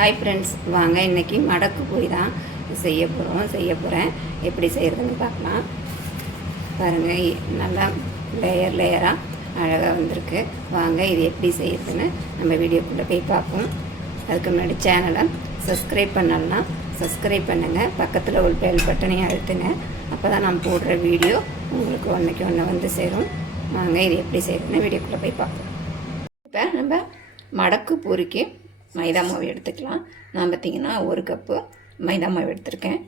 Hi friends வாங்க இன்றைக்கி மடக்கு போய் தான் செய்ய போகிறோம் செய்ய போகிறேன் எப்படி செய்கிறதுன்னு பார்க்கலாம். பாருங்கள் நல்லா லேயர் லேயராக அழகாக வந்திருக்கு. வாங்க இது எப்படி செய்யறதுன்னு நம்ம வீடியோக்குள்ளே போய் பார்ப்போம். அதுக்கு முன்னாடி சேனலை சப்ஸ்கிரைப் பண்ணலாம் சப்ஸ்கிரைப் பண்ணுங்கள் பக்கத்தில் ஒரு பெல் பட்டனையும் அழுத்துங்க. அப்போ தான் நான் போடுற வீடியோ உங்களுக்கு ஒன்றைக்கு ஒன்று வந்து சேரும். வாங்க இது எப்படி செய்யறதுன்னு வீடியோக்குள்ளே போய் பார்ப்போம். இப்போ நம்ம மடக்கு பூரிக்கு மைதா மாவு எடுத்துக்கலாம். நான் பார்த்தீங்கன்னா ஒரு கப்பு மைதா மாவு எடுத்திருக்கேன்.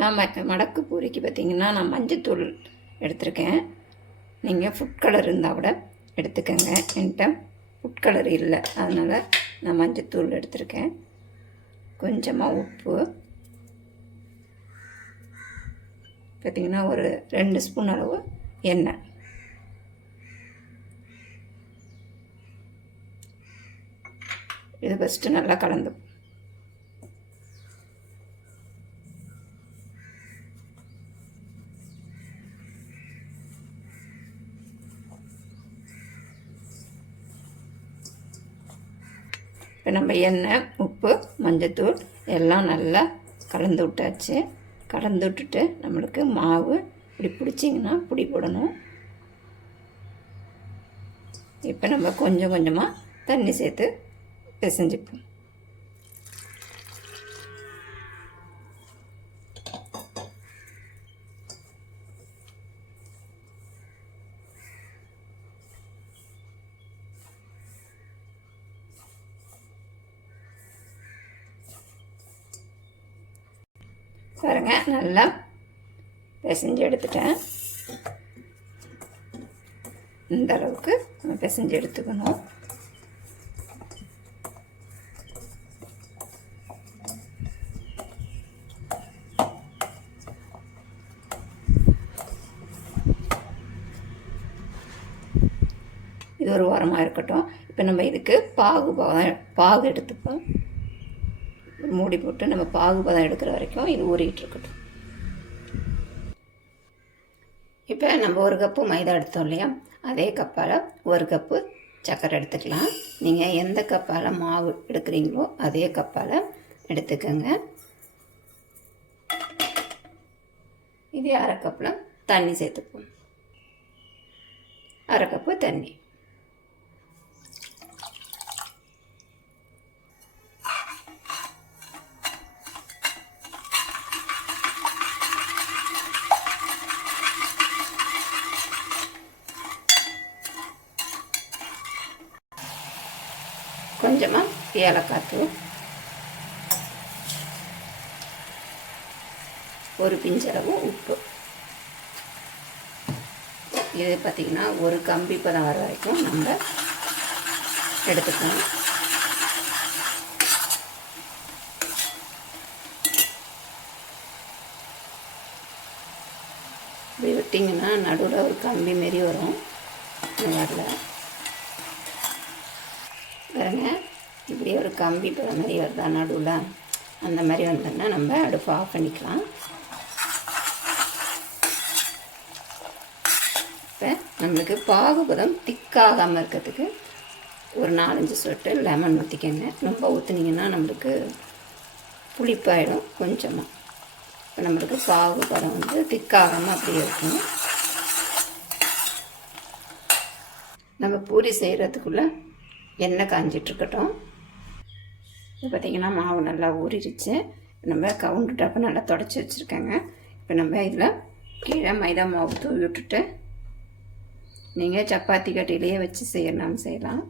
நான் மடக்கு பூரிக்கு பார்த்தீங்கன்னா நான் மஞ்சத்தூள் எடுத்திருக்கேன். நீங்கள் ஃபுட் கலர் இருந்தால் கூட எடுத்துக்கோங்க. என்கிட்ட ஃபுட் கலர் இல்லை. அதனால் நான் மஞ்சத்தூள் எடுத்திருக்கேன். கொஞ்சமாக உப்பு. பார்த்திங்கன்னா ஒரு ரெண்டு ஸ்பூன் அளவு எண்ணெய். இது ஃபஸ்ட்டு நல்லா கலந்து. இப்போ நம்ம எண்ணெய் உப்பு மஞ்சத்தூள் எல்லாம் நல்லா கலந்து விட்டாச்சு. கலந்து விட்டுட்டு நம்மளுக்கு மாவு இப்படி பிடிச்சிங்கன்னா பிடி போடணும். இப்போ நம்ம கொஞ்சம் கொஞ்சமாக தண்ணி சேர்த்து பிசைஞ்சுப்போம். பாருங்க நல்லா பிசைஞ்சு எடுத்துட்டேன். இந்த அளவுக்கு நம்ம பிசைஞ்சு எடுத்துக்கணும். இது ஒரு உரமாக இருக்கட்டும். இப்போ நம்ம இதுக்கு பாகு பாகு எடுத்துப்போம். மூடி போட்டு நம்ம பாகுபதம் எடுக்கிற வரைக்கும் இது ஊறிக்கிட்டு இருக்கட்டும் இப்போ நம்ம ஒரு கப்பு மைதா எடுத்தோம் இல்லையா? அதே கப்பால் ஒரு கப்பு சர்க்கரை எடுத்துக்கலாம். நீங்கள் எந்த கப்பால் மாவு எடுக்கிறீங்களோ அதே கப்பால் எடுத்துக்கோங்க. இதே அரை கப்பில் தண்ணி சேர்த்துப்போம். அரை கப்பு தண்ணி. கொஞ்சமாக ஏலக்காய் தூள். ஒரு பிஞ்சளவு உப்பு. இது பார்த்திங்கன்னா ஒரு கம்பி பதம் வர வரைக்கும் நம்ம எடுத்துக்கணும். இப்படி விட்டிங்கன்னா நடுவில் ஒரு கம்பி மாரி வரும். வரல பாருங்க இப்படி ஒரு கம்பி போகிற மாதிரி வருதா நடுவில்? அந்த மாதிரி வந்தோன்னா நம்ம அடுப்பு ஆஃப் பண்ணிக்கலாம். இப்போ நம்மளுக்கு பாகுபதம் திக்காகாமல் இருக்கிறதுக்கு ஒரு நாலஞ்சு சொட்டு லெமன் ஊற்றிக்கங்க ரொம்ப ஊற்றுனீங்கன்னா நம்மளுக்கு புளிப்பாயிடும் கொஞ்சமாக இப்போ நம்மளுக்கு பாகுபதம் வந்து திக்காகாமல் அப்படியே இருக்கும். நம்ம பூரி செய்கிறதுக்குள்ளே எண்ணெய் காஞ்சிட்ருக்கட்டும் இப்போ பார்த்திங்கன்னா மாவு நல்லா ஊறிடுச்சு நம்ம கவுண்டு டப்பு நல்லா தொடச்சி வச்சுருக்கேங்க. இப்போ நம்ம இதில் கீழே மைதா மாவு தூவி விட்டுட்டு நீங்கள் சப்பாத்தி கட்டிலேயே வச்சு செய்யணும்னு செய்யலாம்.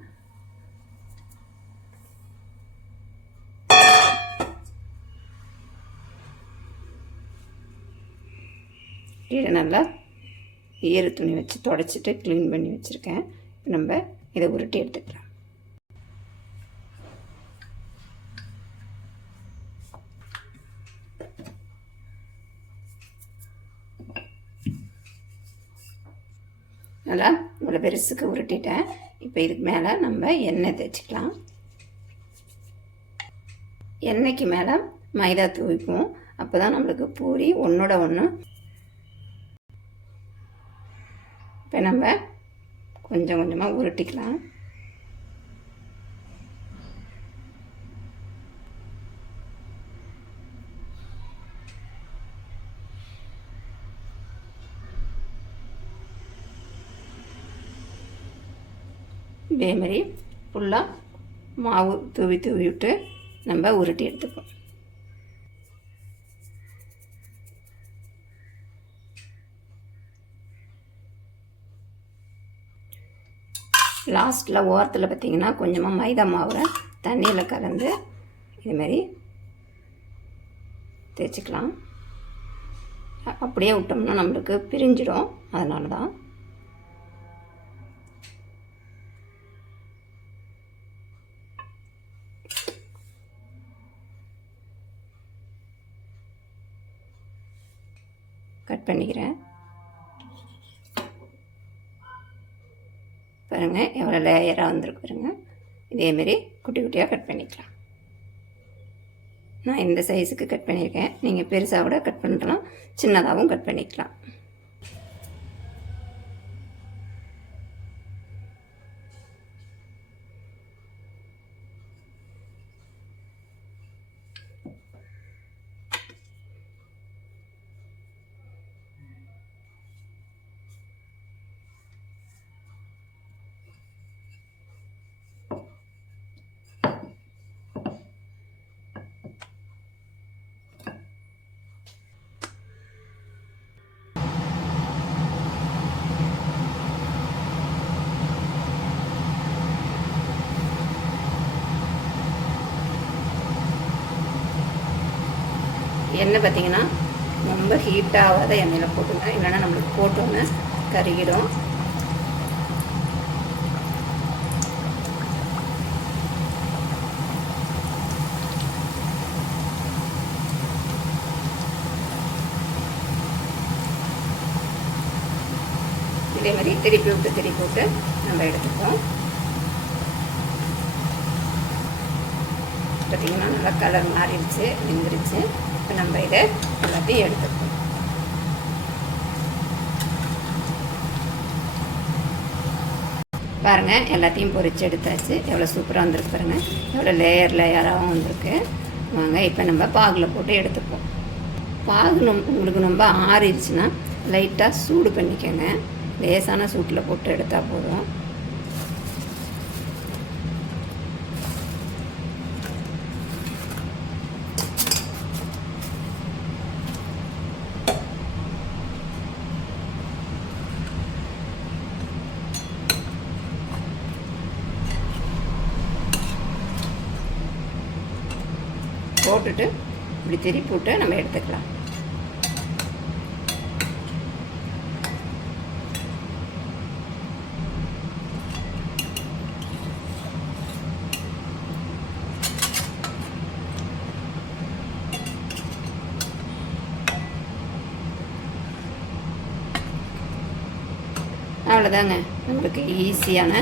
கீழே நல்லா ஈர துணி வச்சு தொடச்சிட்டு க்ளீன் பண்ணி வச்சுருக்கேன். இப்போ நம்ம இதை உருட்டி எடுத்துக்கலாம். நல்லா இவ்வளோ பெருசுக்கு உருட்டிட்டேன். இப்போ இதுக்கு மேலே நம்ம எண்ணெய் தேய்ச்சிக்கலாம். எண்ணெய்க்கு மேலே மைதா தூவிப்போம். அப்போ தான் நம்மளுக்கு பூரி ஒன்றோட ஒன்று இப்போ நம்ம கொஞ்சம் கொஞ்சமாக உருட்டிக்கலாம். இதேமாரி ஃபுல்லாக மாவு தூவி தூவி விட்டு நம்ம உருட்டி எடுத்துப்போம். லாஸ்ட்டில் ஓரத்தில் பார்த்திங்கன்னா கொஞ்சமாக மைதா மாவை தண்ணியில் கலந்து இதுமாரி தேய்ச்சிக்கலாம். அப்படியே விட்டோம்னா நம்மளுக்கு பிரிஞ்சிடும். அதனால தான் கட் பண்ணிக்கிறேன். பாருங்கள் எவ்வளோ லேயராக வந்திருக்கு பாருங்கள் இதேமாரி குட்டி குட்டியாக கட் பண்ணிக்கலாம். நான் இந்த சைஸுக்கு கட் பண்ணியிருக்கேன். நீங்கள் பெருசாக கூட கட் பண்ணலாம் சின்னதாகவும் கட் பண்ணிக்கலாம். எண்ணெய் பார்த்தீங்கன்னா ரொம்ப ஹீட் ஆகாத எண்ணெயில் போட்டுங்க இல்லைன்னா நம்மளுக்கு போட்டோன்னு கருகிடும். இதே மாதிரி திருப்பி விட்டு திருப்பி விட்டு நம்ம எடுத்துப்போம். பார்த்தீங்கன்னா நல்லா கலர் மாறிடுச்சு வெந்துருச்சு. இப்போ நம்ம இதை எல்லாத்தையும் எடுத்துப்போம் பாருங்கள் எல்லாத்தையும் பொறிச்சு எடுத்தாச்சு. எவ்வளோ சூப்பராக வந்திருக்கு பாருங்கள் எவ்வளோ லேயர் லேயராகவும் வந்திருக்கு. வாங்க இப்போ நம்ம பாகில் போட்டு எடுத்துப்போம். பாகு நம் உங்களுக்கு ரொம்ப ஆறிடுச்சுன்னா லைட்டாக சூடு பண்ணிக்கோங்க. லேசான சூட்டில் போட்டு எடுத்தால் போதும். போட்டுட்டு இப்படி திருப்பி விட்டு நம்ம எடுத்துக்கலாம். அவ்வளோதாங்க நம்மளுக்கு ஈஸியான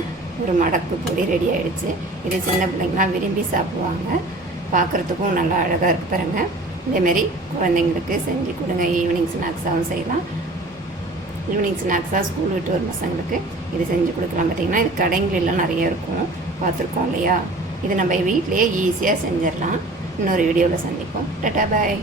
ஒரு மடக்கு பொடி ரெடி ஆகிடுச்சு இது சின்ன பிள்ளைங்களாம் விரும்பி சாப்பிடுவாங்க. பார்க்குறதுக்கும் நல்லா அழகாக இருக்கு பாருங்க. இதேமாரி குழந்தைங்களுக்கு செஞ்சு கொடுங்க. ஈவினிங் ஸ்நாக்ஸாகவும் செய்யலாம். ஈவினிங் ஸ்நாக்ஸாக ஸ்கூல் விட்டு வரும் பசங்களுக்கு இது செஞ்சு கொடுக்கலாம் பார்த்தீங்கன்னா இது கடைங்களெல்லாம் நிறைய இருக்கும். பார்த்துருக்கோம் இல்லையா? இது நம்ம வீட்டிலேயே ஈஸியாக செஞ்சிடலாம். இன்னொரு வீடியோவில் சந்திப்போம். டட்டா பாய்